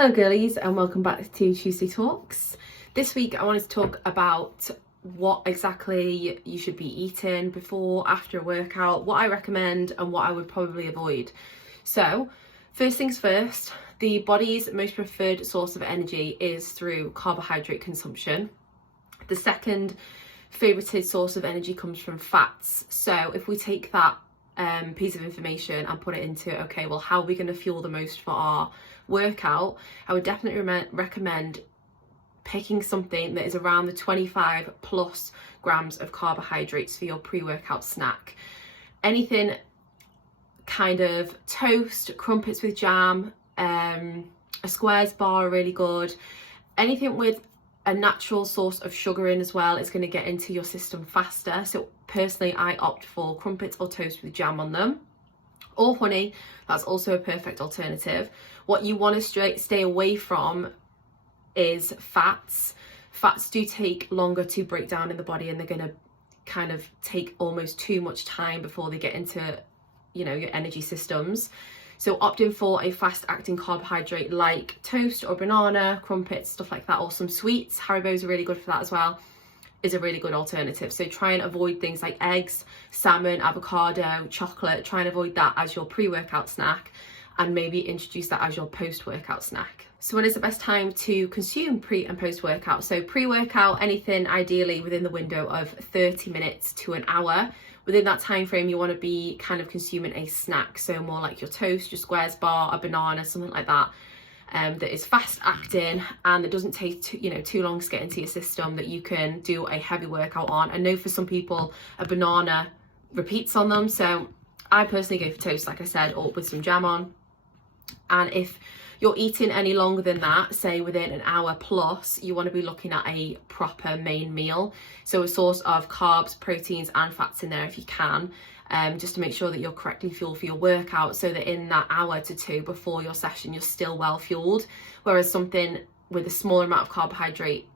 Hello girlies and welcome back to Tuesday Talks. This week I wanted to talk about what exactly you should be eating before, after a workout, what I recommend and what I would probably avoid. So first things first, the body's most preferred source of energy is through carbohydrate consumption. The second favoured source of energy comes from fats. So if we take that piece of information and put it into, okay, well, how are we going to fuel the most for our workout? I would definitely recommend picking something that is around the 25 plus grams of carbohydrates for your pre-workout snack. Anything kind of toast, crumpets with jam, a squares bar are really good. Anything with a natural source of sugar in as well is going to get into your system faster. So personally, I opt for crumpets or toast with jam on them, or honey. That's also a perfect alternative. What you want to stay away from is fats. Fats do take longer to break down in the body, and they're going to kind of take almost too much time before they get into, you know, your energy systems. So opting for a fast acting carbohydrate like toast or banana, crumpets, stuff like that, or some sweets, Haribo's are really good for that as well, is a really good alternative. So try and avoid things like eggs, salmon, avocado, chocolate. Try and avoid that as your pre-workout snack, and maybe introduce that as your post-workout snack. So when is the best time to consume pre and post-workout? So pre-workout, anything ideally within the window of 30 minutes to an hour. Within that time frame, you want to be kind of consuming a snack, so more like your toast, your squares bar, a banana, something like that, that is fast acting and that doesn't take too long to get into your system, that you can do a heavy workout on. I know for some people a banana repeats on them, so I personally go for toast, like I said, or with some jam on. And if you're eating any longer than that, say within an hour plus, you want to be looking at a proper main meal. So a source of carbs, proteins and fats in there if you can, just to make sure that you're correctly fueled for your workout, so that in that hour to two before your session, you're still well fueled. Whereas something with a smaller amount of carbohydrate,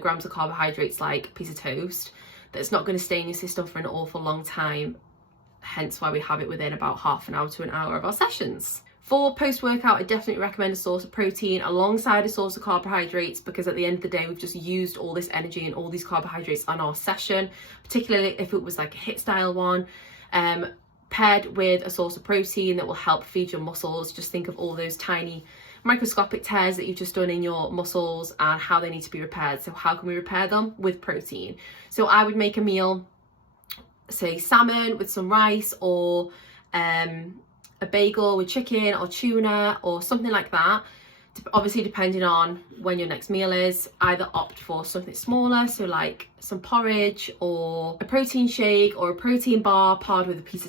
grams of carbohydrates like a piece of toast, that's not going to stay in your system for an awful long time. Hence why we have it within about half an hour to an hour of our sessions. For post-workout, I definitely recommend a source of protein alongside a source of carbohydrates, because at the end of the day, we've just used all this energy and all these carbohydrates on our session, particularly if it was like a HIIT style one, paired with a source of protein that will help feed your muscles. Just think of all those tiny microscopic tears that you've just done in your muscles and how they need to be repaired. So how can we repair them? With protein. So I would make a meal, say salmon with some rice, or a bagel with chicken or tuna or something like that. Obviously depending on when your next meal is, either opt for something smaller, so like some porridge or a protein shake or a protein bar paired with a piece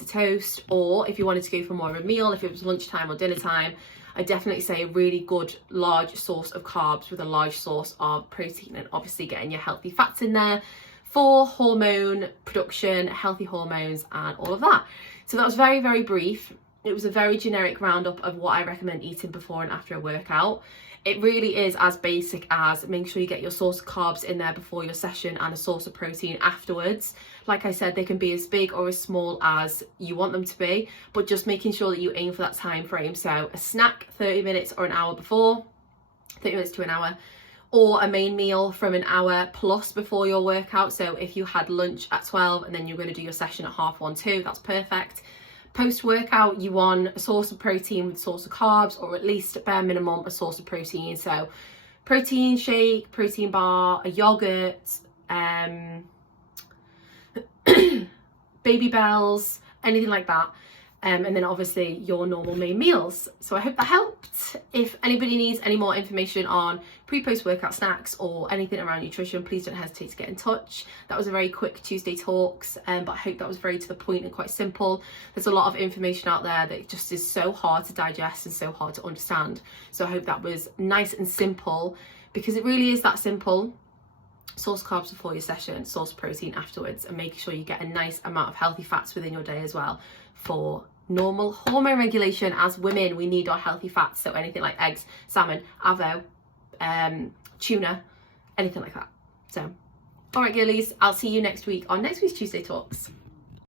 of toast. Or if you wanted to go for more of a meal, if it was lunchtime or dinner time, I definitely say a really good large source of carbs with a large source of protein, and obviously getting your healthy fats in there for hormone production, healthy hormones and all of that. So that was very, very brief. It was a very generic roundup of what I recommend eating before and after a workout. It really is as basic as making sure you get your source of carbs in there before your session and a source of protein afterwards. Like I said, they can be as big or as small as you want them to be, but just making sure that you aim for that time frame. So a snack 30 minutes or an hour before, 30 minutes to an hour, or a main meal from an hour plus before your workout. So if you had lunch at 12 and then you're going to do your session at 1:30, 2, that's perfect. Post-workout, you want a source of protein with a source of carbs, or at least bare minimum a source of protein. So protein shake, protein bar, a yogurt, Baby Bells, anything like that. And then obviously your normal main meals. So I hope that helped. If anybody needs any more information on pre-post workout snacks or anything around nutrition, please don't hesitate to get in touch. That was a very quick Tuesday Talks, but I hope that was very to the point and quite simple. There's a lot of information out there that just is so hard to digest and so hard to understand. So I hope that was nice and simple, because it really is that simple. Source carbs before your session, source protein afterwards, and making sure you get a nice amount of healthy fats within your day as well for normal hormone regulation. As women, we need our healthy fats, so anything like eggs, salmon, avo, tuna, anything like that. So all right girlies, I'll see you next week on next week's Tuesday Talks.